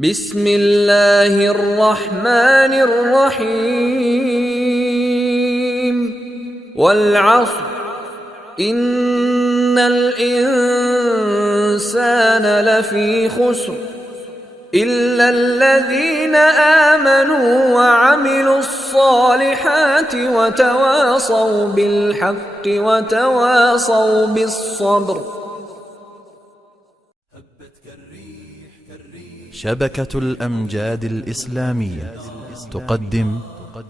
بسم الله الرحمن الرحيم والعصر إن الإنسان لفي خسر إلا الذين آمنوا وعملوا الصالحات وتواصوا بالحق وتواصوا بالصبر. شبكة الأمجاد الإسلامية تقدم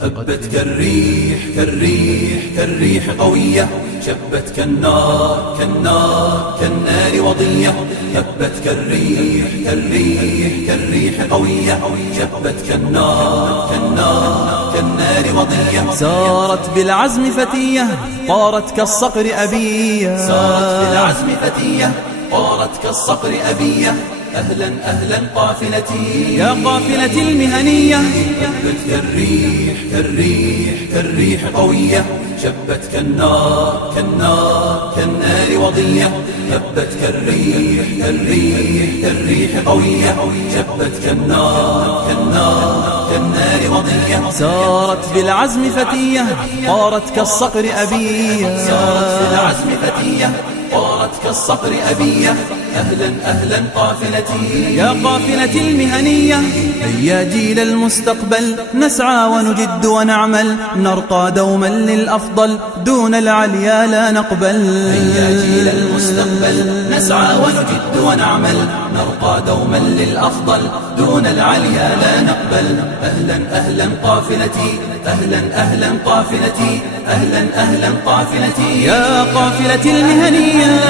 هبت كالريح كالريح كالريح قوية، شبت كالنار كالنار كالنار وضية. هبت كالريح كالريح كالريح قوية، شبت كالنار كالنار كالنار وضية. سارت بالعزم فتية طارت كالصقر أبية، سارت بالعزم فتية طارت كالصقر أبية. أهلا أهلا قافلتي يا قافلة المهنية. هبت كالريح كالريح كالريح قوية، شبت كالنار كالنار كالنار وضية. هبت كالريح كالريح كالريح قوية، شبت كالنار كالنار كالنار وضية. سارت بالعزم فتية طارت كالصقر أبية، سارت بالعزم فتية طارت كالصقر أبية. أهلا أهلا قافلتي يا قافلة المهنية. هيا جيل المستقبل نسعى ونجد ونعمل، نرقى دوما للأفضل دون العليا لا نقبل. هيا جيل المستقبل نسعى ونجد ونعمل، نرقى دوما للأفضل دون العليا لا نقبل. أهلا أهلا قافلتي أهلا أهلا قافلتي أهلا أهلا قافلتي يا قافلة المهنية.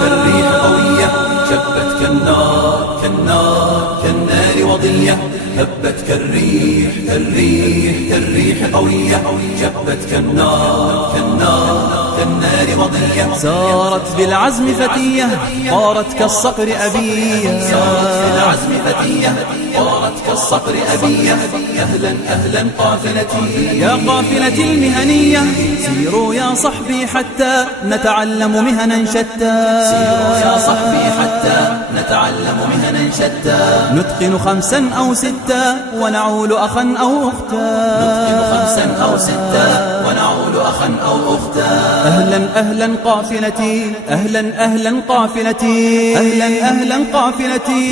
كالريح قوية، شبت كالنار كالنار كالنار وضية. هبت كالريح كالريح كالريح قوية، شبت كالنار كالنار كالنار وضية. سارت بالعزم فتية طارت كالصقر أبية، سارت بالعزم فتية طارت كالصقر أبية. أهلا أهلا قافلتي يا قافلة المهنية. سيروا يا صحبي حتى نتعلم مهنا شتى، سيروا يا صحبي حتى نتعلم مهنا شتى. نتقن 5 أو 6 ونعول أخا أو أختا، نتقن 5 أو 6 ونعول أخا أو أختا. أهلا أهلا قافلتي أهلا أهلا قافلتي أهلا أهلا قافلتي.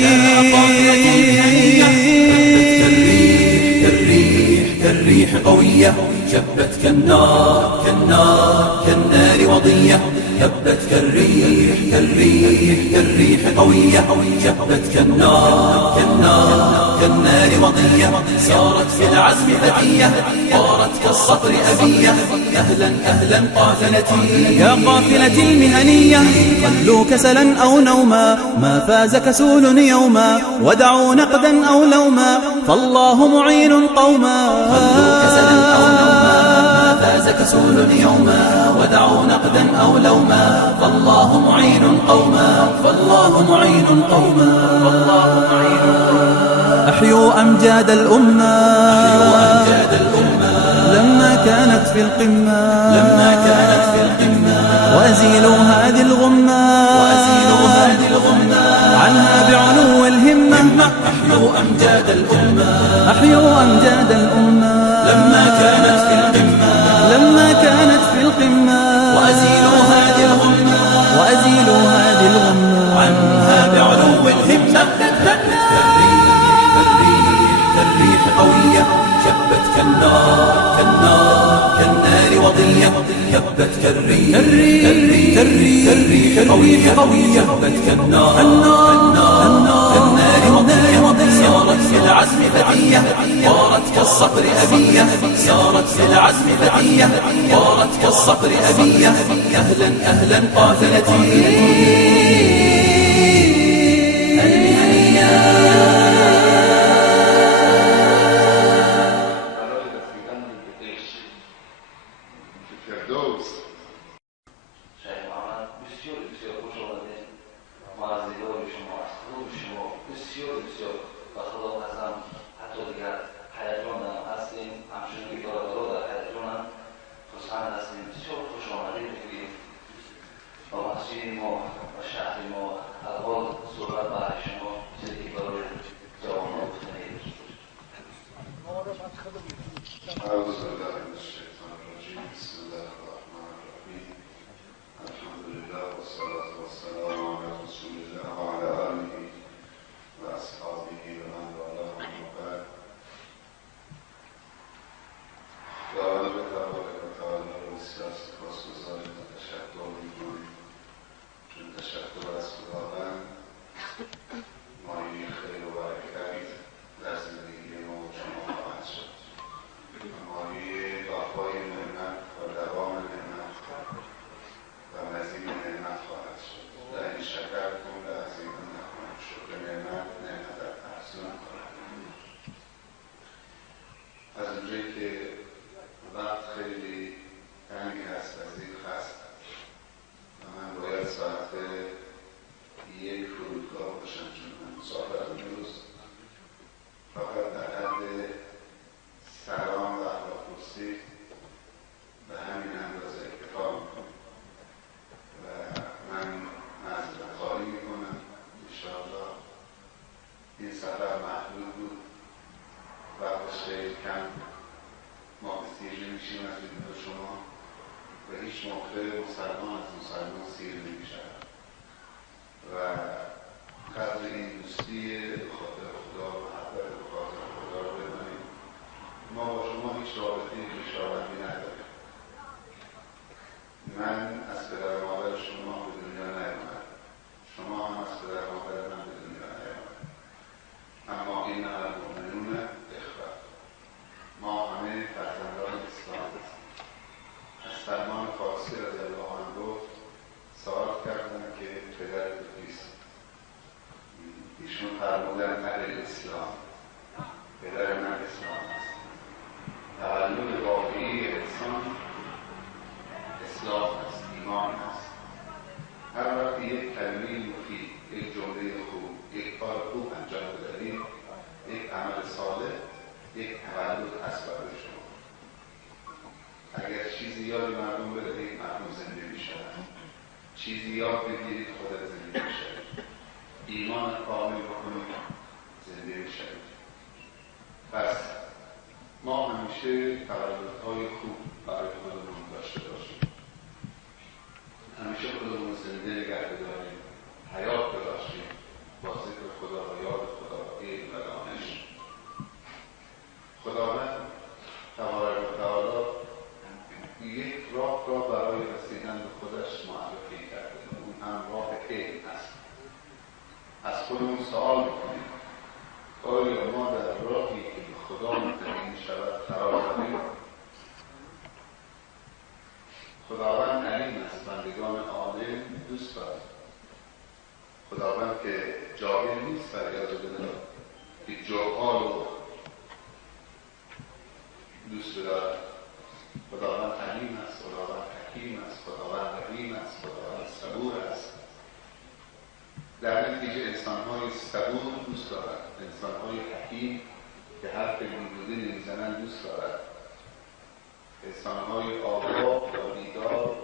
كالريح قوية، شبت كالنار كالنار كالنار وضية. هبت كالريح كالريح كالريح قوية، شبت كالنار كالنار كالنار وضية. سارت في العزم فتية طارت كالصقر أبية. أهلا أهلا قافلتي يا قافلة المهنية. خلوا كسلا أو نوما ما فاز كسول يوما، ودعوا نقدا أو لوما فالله معين قوما. خلوا كسلا أو نوما ما فاز كسول يوما، ودعوا نقدا أو لوما فالله معين قوما. فالله معين قوما. فالله معين. أحيوا أمجاد الأمة، أحيوا أمجاد الأمة لما كانت في القمة، لما كانت في القمة. وأزيلوا هذه الغمة، وأزيلوا هذه الغمة عنها بعلو الهمة. أحيوا أمجاد الأمة، أحيوا أمجاد الأمة لما كانت في القمة، لما كانت في القمة. وأزيلوا هذه الغمة، وأزيلوا هذه الغمة عنها بعلو الهمة. كالريح قوية، شبت كالنار كالنار كالنار وضية. هبت كالريح كالريح قوية، شبت كالنار كالنار وضية. سارت في العزم فتية طارت كالصقر أبية. سارت في العزم فتية طارت كالصقر أبية. أهلا أهلا قافلتي بشیم از دیدگاه شما و هیچ موقع مسلمان از مسلمان سیر نمی‌شود و قدر این دوستی خاطر خدا و محبت به خاطر خدا رو بدانیم. ما با شما هیچ رابطه خویشاوندی نداریم. من از پدر و مادر شما به دنیا نیامدم، شما هم از پدر و مادر من به دنیا نیامدید، اما این المؤمنون اخوة، ما همه فرزندان اسلام هستیم. از سلمان فارسی رضی الله عنه سوال کردن که پدر تو کیست؟ ایشون فرمودن اهل اسلام، پدر من اسلام است. تولد واقعی انسان اسلام است، ایمان است. هر وقت یک کلمه مفید، یک جمله خوب، یک کار خوب انجام بدهید، یک عمل صالح، یک تولد هست برای شما. اگر چیزی یاد مردم بدهید، مردم زنده میشوند. چیزی یاد بگیرید، خودت زنده میشوید. ایمان کامل بکنید، زنده میشوید. پس ما همیشه تولدهای خوب برای خودمون داشته باشیم، همیشه خودمون زنده نگه بداریم، حیات بداشتیم با ذکر خدا و یاد خدا، علم و دانش. خداوند تبارک و تعالی یک راه را برای رسیدن به خودش معرفی کرده، اون هم راه علم است. از خودمون سوال بکنیم آیا ما در راهی که به خدا منتهی می‌شود قرار داریم؟ خداوند علیم است، بندگان عالم دوست دارد. خداوند که جاهل نیست فریاد بدارد، که جاهل رو دوست بدارد. خداوند علیم است، خداوند حکیم است، خداوند رحیم است، خداوند صبور است. در نتیجه انسان‌های صبور دوست دارد، انسان‌های حکیم که حرف بیهوده نمیزنند دوست دارد، انسان‌های آگاه و بیدار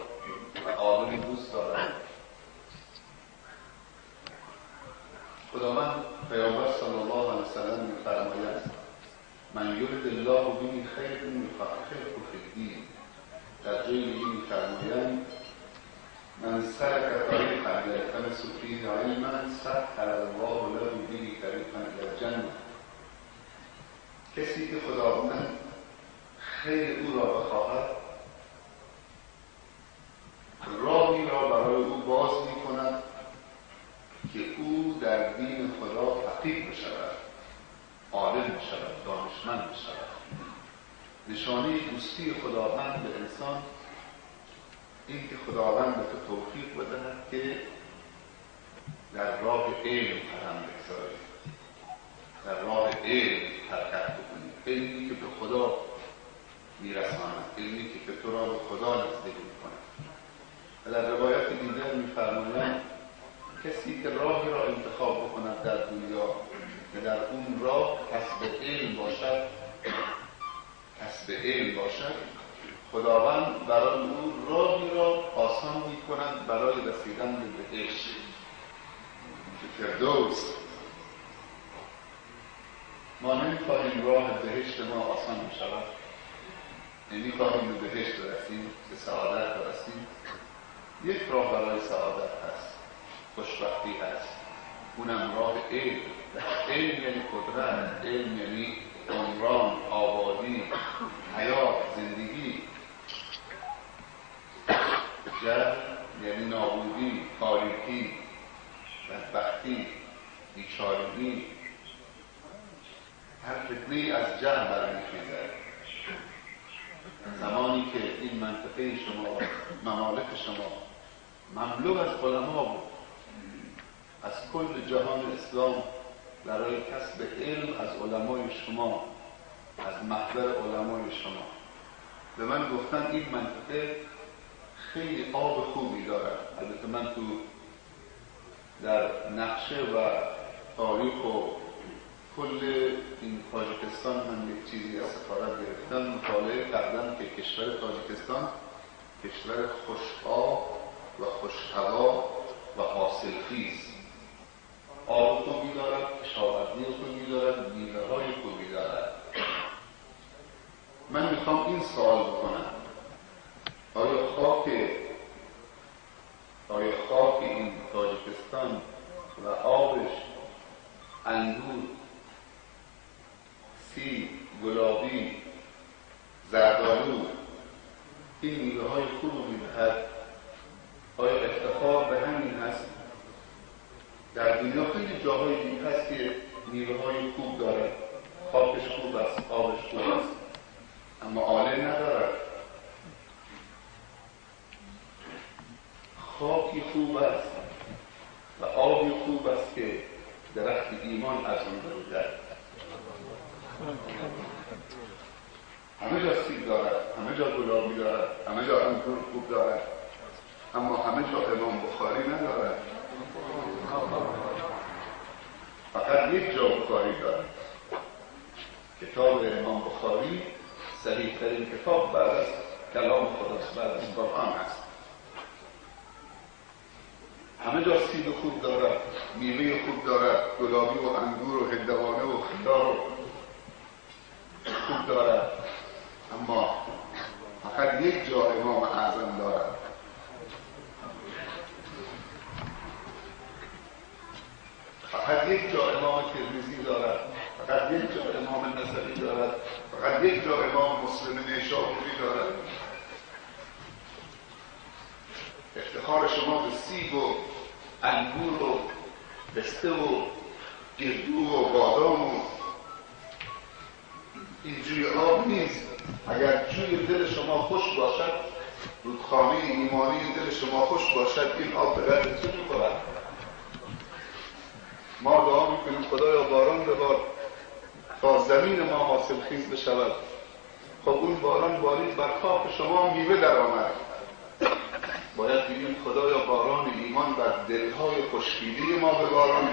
و عالم دوست دارد. خداوند پیامبر صلی الله علیه وسلم می‌فرماید من یرد الله به خیر یفقهه فی الدین. در جای این می‌فرمایند من سلک طریقا یلتمس فیه علما سهل الله له به طریقا الی الجنة. کسی که خداوند خیر او را بخواهد، راهی را برای او باز می‌کند که او در دین خدا فقیه بشود، عالم بشود، دانشمند بشود. نشانه دوستی خداوند به انسان این که خداوند به تو توفیق بدهد که در راه علم قدم بگذاری، در راه علم حرکت بکنی، علمی که به خدا میرساند، علمی که تو را به خدا نزدیک میکند. و در روایت دیگر میفرمایند کسی که راهی را انتخاب بکند در دنیا که در اون راه کسب علم باشد، خداوند برای او راهی را آسان می‌کند برای رسیدن به بهشت، به فردوس. ما نمی‌خواهیم راه بهشت ما آسان بشود، نمی‌خواهیم به بهشت برسیم، به سعادت برسیم. یک راه برای سعادت هست، خوشبختی هست، اونم راه علم. علم یعنی قدرت، علم یعنی عمران، آبادی، حیات، زندگی. جهل یعنی نابودی، تاریکی، بدبختی، بیچارگی. هر فتنه‌ای از جهل برمیخیزد. زمانی که این منطقه شما، ممالک شما مملو از علما بود، از کل جهان اسلام برای کسب علم از علمای شما، از محضر علمای شما به من گفتن این منطقه خیلی آب خوبی دارد. البته من تو در نقشه و تاریخ و کل این تاجیکستان من یک چیزی از سفارت گرفتم، مطالعه کردم که کشور تاجیکستان کشور خوش‌آب و خوش‌هوا و حاصلخیز، آب خوبی دارد، کشاورزی خوبی دارد، میوه‌های خوبی دارد. من میخوام این سوال بکنم جاهای دیگه هست که میوه‌های خوب داره، خاکش خوب است، آبش خوب است، اما آله نداره. خاکی خوب است و آبی خوب است که درخت ایمان از اون بروده. همه جا سیب دارد، همه جا گلابی دارد، همه جا انگور خوب دارد، اما همه جا امام بخاری ندارد. فقط یک جا بخاری دارد. کتاب امام بخاری صحیح ترین کتاب بعد از کلام خداست، بعد از قرآن است. همه جا سیب خوب دارد، میوه خوب دارد، گلابی و انگور و هندوانه و خیار خوب دارد، اما فقط یک جا امام اعظم دارد. فقط یک جا امام ترمذی دارد، فقط یک جا امام نسائی دارد، فقط یک جا امام مسلم نیشابوری دارد. افتخار شما به سیب و انگور و پسته و گردو و بادام و این جوی آب نیست. اگر جوی دل شما خوش باشد، رودخانه ایمانی دل شما خوش باشد، این آب به دلتون می‌خورد. ما دعا میکنیم خدایا باران ببار تا زمین ما حاصل خیز بشود. خب اون باران بارید بر خاک شما میوه در آمد. باید بگیم خدایا باران ایمان بر دلهای خشکیده ما بباران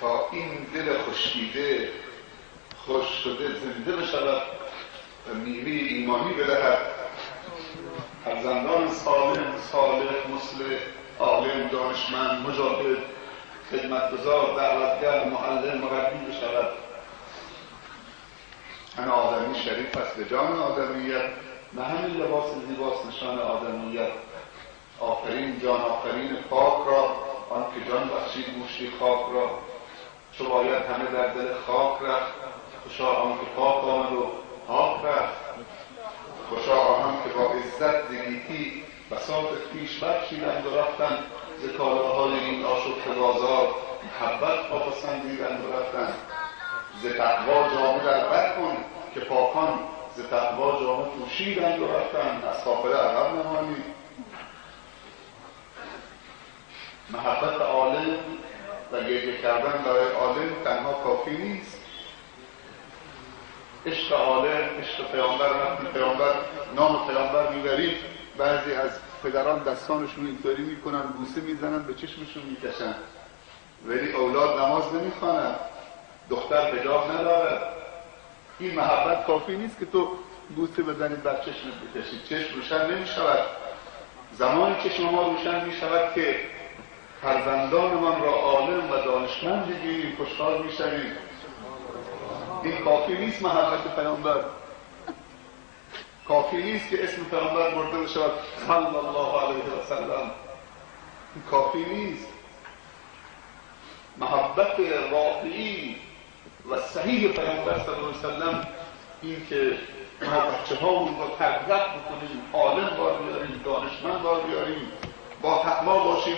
تا این دل خشکیده خوش شده زنده بشود و میوه ایمانی بدهد. فرزندان سالم، صالح، مصلح، عالم، دانشمند، مجاهد، خدمتگزار، دعوتگر، معلم، مربی بشود. تن آدمی شریف است به جان آدمیت، نه همین لباس زیباست نشان آدمیت. آفرین جان آفرین پاک را، آن که جان بخشید گوشتی خاک را. چو باید همه در دل خاک رفت، خوشا آن که پاک آمد و پاک رفت. خوشا آنان که با عزت زگیتی بساط پیش بخشیدند و رفتند، ز کالاهای این آشفته بازار محبت پاپسندیدند و رفتند. ز تقوا جامه در بر کن که پاکان ز تقوا جامه پوشیدند و رفتند. از قافله عقب نمانید. محبت عالم و گریه کردن برای عالم تنها کافی نیست. عشق عالم، عشق پیامبر، وقتی پیامبر نام پیامبر میبرید بعضی از پدران دستانشون اینطوری میکنن، بوسه میزنن، به چشمشون میکشن، ولی اولاد نماز نمیخوانن، دختر حجاب ندارد. این محبت کافی نیست که تو بوسه بزنید بر چشمت بکشید، چشم روشن نمیشود. زمانی چشم ما روشن میشود که فرزندانمان را عالم و دانشمند بگیریم، خوشحال میشویم. این کافی نیست. محبت پیامبر کافی نیست که اسم پیامبر برده بشود صلی الله علیه و سلم. این کافی نیست. محبت واقعی و صحیح پیامبر صلی الله علیه و سلم این که ما بچه‌هامون را تربیت بکنیم، عالم بار بیاریم، دانشمند بار بیاریم، با تقوا باشیم.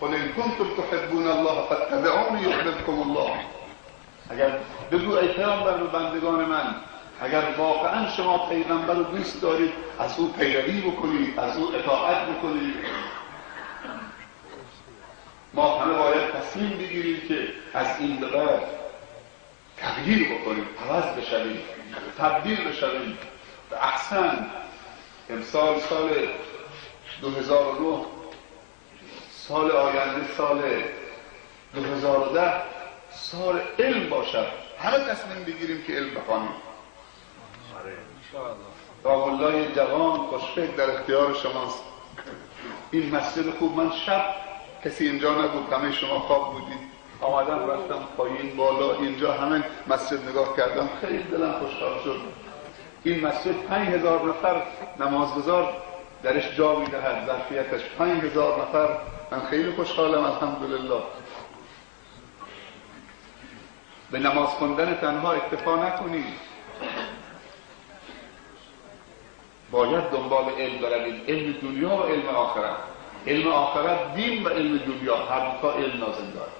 قل ان کنتم تحبون الله فاتبعونی یحببکم الله. اگر بگو ای پیامبر و بندگان من، اگر واقعا شما پیغمبر رو دوست دارید از او پیروی بکنید، از او اطاعت بکنید. ما همه باید تصمیم بگیریم که از این به بعد تغییر بکنیم، عوض بشویم، تبدیل بشویم به احسن. امسال سال 2009، سال آینده سال 2010 سال علم باشد. همه تصمیم بگیریم که علم بخوانیم. دامالله جوان خوشفکر در اختیار شماست. این مسجد خوب، من شب کسی اینجا نبود، همه شما خواب بودید، آمدم رفتم پایین بالا اینجا همه مسجد نگاه کردم، خیلی دلم خوشحال شد. این مسجد 5000 نفر نمازگزار درش جا میدهد، ظرفیتش 5000 نفر. من خیلی خوشحالم الحمدلله. به نماز خوندن تنها اکتفا نکنید، باید دنبال علم بروید، علم دنیا و علم آخرت. علم آخرت دین و علم دنیا هر دو علم لازم داره.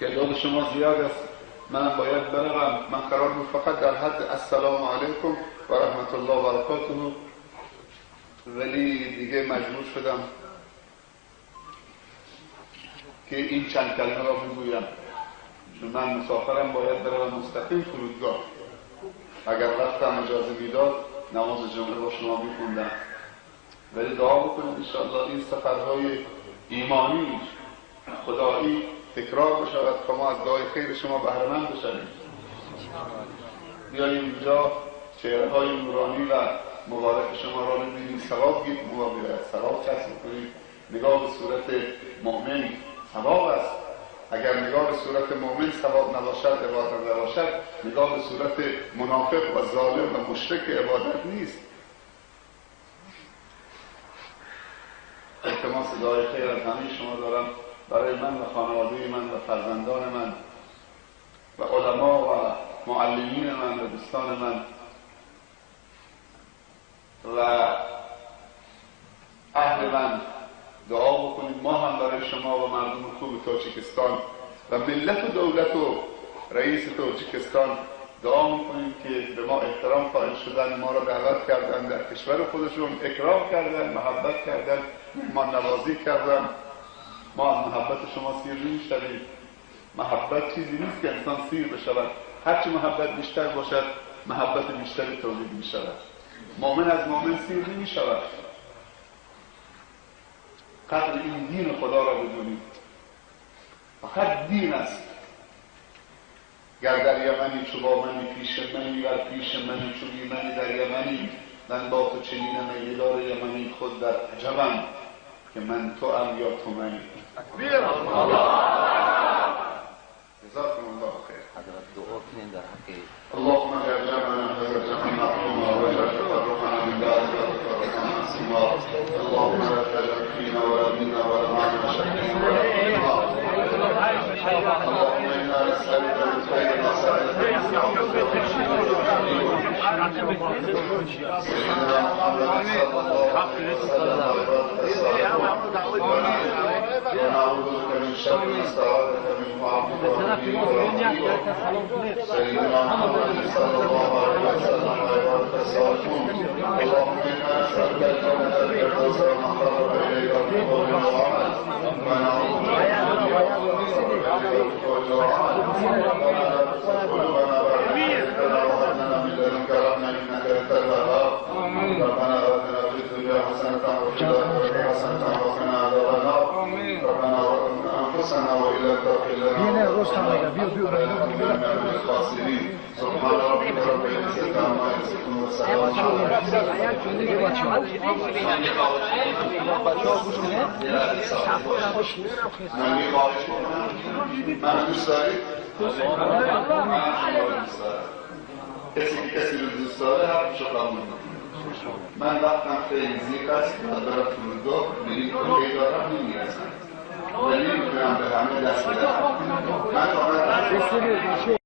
تعداد شما زیاد است، من باید بروم. من قرار بود فقط در حد السلام علیکم و رحمت الله و برکاته، ولی دیگه مجبور شدم که این چند کلمه را بگویم، چون من مسافرم، باید بروم مستقیم فرودگاه. اگر وقتم اجازه میداد نماز جمعه با شما میخوندم، ولی دعا بکنید انشاءالله این سفرهای ایمانی خدایی تکرار بشود تا ما از دعای خیر شما بهره مند بشویم. بیاییم اینجا چهره های نورانی و مبارک شما را ببینید، ثواب گیرید، ثواب کسب کنید. نگاه به صورت مؤمن ثواب است. اگر نگاه به صورت مؤمن ثواب نباشد، عبادت نباشد، نگاه به صورت منافق و ظالم و مشرک عبادت نیست. التماس دعای خیر از همه شما دارم برای من و خانواده من و فرزندان من و علما و معلمین من و دوستان من و اهل من. دعا بکنید ما هم برای شما و مردم خوب تاجیکستان و ملت و دولت و رئیس تاجیکستان دعا میکنیم که به ما احترام قائل شدن، ما را دعوت کردن در کشور خودشون، اکرام کردن، محبت کردن، ما نوازی کردن. ما از محبت شما سیر نمیشویم. محبت چیزی نیست که انسان سیر بشود. هرچی محبت بیشتر باشد، محبت بیشتری تولید میشود. مؤمن از مؤمن سیر نمیشود. قدر این دین خدا را بدونید. فقط دین است. گر در یمنی چو با منی پیش منی، ور پیش منی چو بی منی در یمنی، من با تو چنینم ای دار یمنی، خود در عجبم که من تو ام یا تو منی. جزاكم الله خير. حضرت دعا کنین در حق اللهم اجعل جمعنا هذا جمعا مرحوما واجعل تفرقنا من بعده تفرقا معصوما. اللهم لا تجعل فينا ولا منا ولا معنا شقيا ولا محروما. اللهم انا نسالك من خير ما سالك منه سيدنا محمد صلى الله عليه وسلم ونعوذ بك من شر ما استعاذك منه عبدك سيدنا محمد صلى الله عليه وسلم وعلى الصالحون. اللهم انا نسالك الجنه الفردوس وما قرب اليك من قول وعمل، ونعوذ بك من ربنا لا تزغ قلوبنا بعد إذ هديتنا وهب لنا من لدنك رحمة إنك أنت الوهاب. ربنا آتنا في الدنيا حسنة وفي الآخرة حسنة وقنا عذاب النار. ربنا ظلمنا أنفسنا وإن لم تغفر لنا لنكونن من الخاسرين. سبحان ربك رب العزة عما يصفون وسلام على من دوست دارید؟ کسی رو دوست داره حرف شما من وقتم خیلی زیق است و دارم فرودگاه میریم که دارم نمیرسم و نمیتونم به همه دست بدم. من فقط